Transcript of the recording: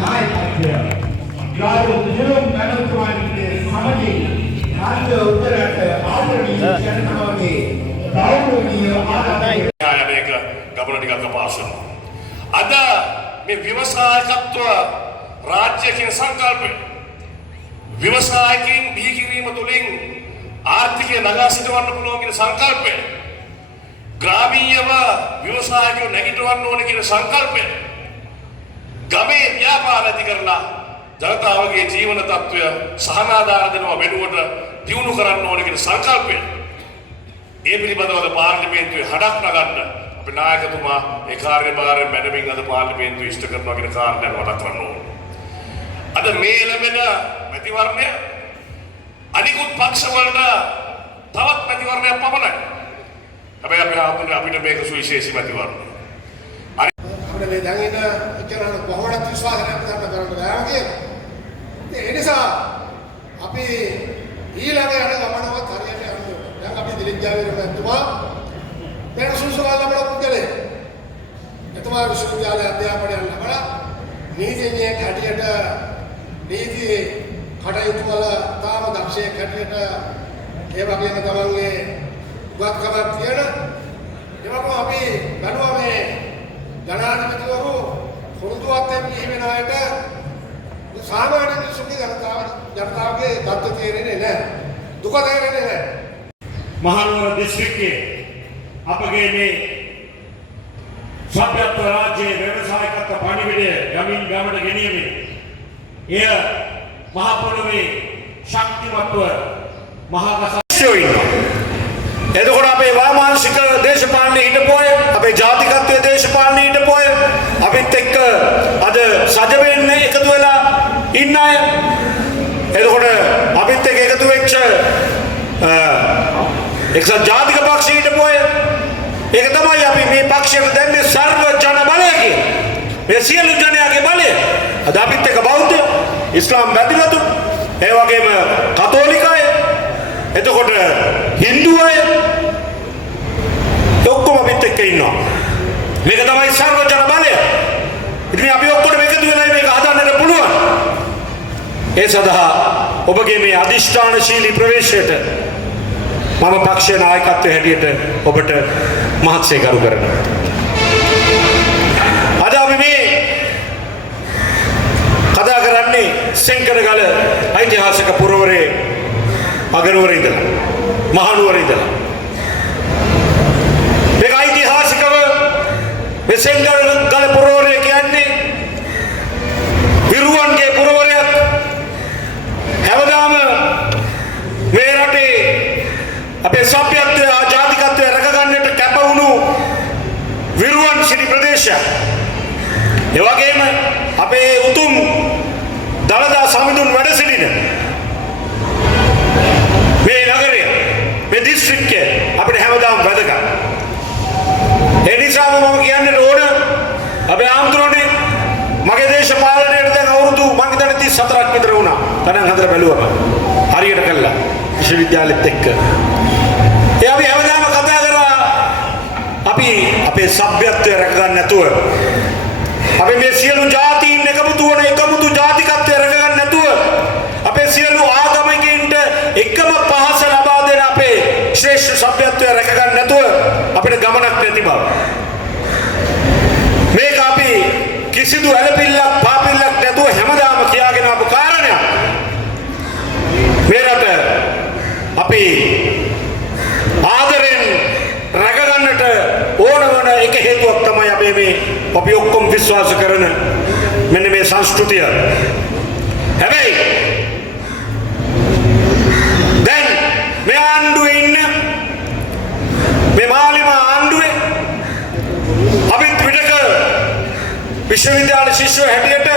නායකත්වය ගාරු දිනුම් මනතුමාගේ සමගින් අන්ත උත්තරට ආදරණීය ජනතාවගේ ගෞරවනීය ආරාධනය මේක ගමන ටිකක් අපහසුයි. අද මේ ව්‍යවසායකත්ව රාජ්‍ය කියන සංකල්පය ව්‍යවසායකින් බිහිකිරීම තුළින් ආර්ථිකය නගා සිටවන්න පුළුවන් කියන සංකල්පය ග්‍රාමීයව ව්‍යවසායකයෝ නැගිටවන්න ඕන කියන සංකල්පය ගමේ ව්‍යාපාර ඇති කරලා ජනතාවගේ ජීවන තත්ත්වය සහනාධාර දෙනවා වෙනුවට දියුණු කරන්න ඕන කියන සංකල්පය ඒ පිළිබඳව පාර්ලිමේන්තුවේ හඩක් නගන්න අපේ නායකතුමා ඒ කාර්යභාරය මැනවින් අද පාර්ලිමේන්තුවේ ඉෂ්ට කරනවා කියන කාරණයක් මතක් කරන්න ඕන. අද මේ ලැබෙන මැතිවරණය අනිකුත් පක්ෂවලට තවත් මැතිවරණයක් පමණයි. හැබැයි අපි ආතුනේ අපිට මේක සුවිශේෂී මැතිවරණයක්. අපිට මේ දැන් ඉන්න ඉච්චරන කොහොමද විශ්වාසයක් ගන්න බෑ කියලා. ඒ නිසා අපි ඊළඟ යන ගමනවත් හරියට යන්න ඕනේ. දැන් අපි දිලිත් ජාවීර මහත්මයා පෙර සුසුකල් ලබන පුද්ගලයෙක්. එතුමා විශ්වවිද්‍යාලය අධ්‍යාපනය ලබලා නීතිඥයෙක් හැටියට නීති කටයුතු වල තාම දක්ෂයෙක් හැටියට ඒ වගේම තමන්ගේ උගත්කමක් තියෙන ඒවම අපි ගන්නවා මේ ජනාධිපතිවරු හුරුදුවත්යෙන් පිහින අයට සාමාන්‍ය මිනිසුන්ගේ ජනතාවගේ තත්ත්ව තේරෙන්නේ නැහැ. දුක තේරෙන්නේ නැහැ. මහනුවර දිස්ත්‍රික්කයේ අපගේ මේ සભ્યත්ව රාජ්‍යයේ ව්‍යවසායකත්ව පණිවිඩය යමින් ගමට ගෙනියමින් එය මහ පොළොවේ ශක්තිමත්ව මහා කසායෝ ඉන්නවා. එතකොට අපේ වාමාංශික දේශපාලනේ හිටපු අය, අපේ ජාතිකත්වයේ දේශපාලනේ හිටපු අය අපිත් එක්ක අද සජ වෙන්නේ එකතු වෙලා ඉන්න අය. එතකොට අපිත් එක්ක එකතු වෙච්ච එක්සත් ජාතික පක්ෂයේ හිටපු අය. ඒක තමයි අපි මේ පක්ෂයට දැම්මේ සර්ව ජන බලය කියලා. මේ සියලු ජනයාගේ බලය. අද අපිත් එක්ක බෞද්ධ, ඉස්ලාම් බැතිමතු, ඒ වගේම කතෝලික අය, එතකොට හින්දු අය ඔක්කොම අපිත් එක්ක ඉන්නවා. මේක තමයි සර්ව ජන බලය. ඉතින් අපි ඔක්කොම එකතු වෙලා මේක හදන්නට පුළුවන්. ඒ සඳහා ඔබගේ මේ අධිෂ්ඨානශීලී ප්‍රවේශයට මම පක්ෂ නායකත්වයේ හැටියට ඔබට මහත්සේ ගරු කරනවා. අද අපි මේ කතා කරන්නේ සෙන්කරගල ඓතිහාසික පුරවරේ අගනුවර ඉඳලා මහනුවර ඉඳලා. මේක ඓතිහාසිකව මේ සෙන්කරගල පුරවරේ කියන්නේ විරුවන්ගේ පුරවරයක්. හැමදාම මේ රටේ අපේ සભ્યත්වය ජාතිකත්වය රැකගන්නට කැප වුණු විරුවන් සිටි ප්‍රදේශයක්. ඒ වගේම අපේ උතුම් දළදා සමිඳුන් වැඩ සිටින මේ නගරය, මේ දිස්ත්‍රික්කය අපිට හැමදාම වැදගත්. ඒ නිසාම මම කියන්නට ඕන අපේ ආම්තුරනේ මගේ දේශපාලනයට දැන් අවුරුදු මං හිතන්නේ 34ක් විතර වුණා. ගණන් හදලා බැලුවම හරියට කළා විශ්වවිද්‍යාලෙත් එක්ක. ඒ අපි හැමදාම කතා කරා අපි අපේ සભ્યත්වය රැක ගන්න නැතුව, අපි මේ සියලු ජාතීන් එකමුතු වන එකමුතු ජාතිකත්වය රැක ගන්න නැතුව, අපේ සියලු ආගමිකයින්ට එකම පහස ලබා දෙන අපේ ශ්‍රේෂ්ඨ සભ્યත්වය රැක ගන්න නැතුව අපිට ගමනක් නැති බව. මේක අපි කිසිදු ඇලපිල්ලක් පාපිල්ලක් නැතුව හැමදාම කියාගෙන ආපු කාරණයක්. මේ රට අපි ආදරෙන් රැකගන්නට ඕන වන එක හේතුවක් තමයි අපේ මේ අපි ඔක්කොම විශ්වාස කරන මෙන්න මේ සංස්කෘතිය. හැබැයි දැන් මේ ආණ්ඩුවේ ඉන්න මේ මාලිම ආණ්ඩුවේ අපිත් විටක විශ්වවිද්‍යාල ශිෂ්‍යයෝ හැටියට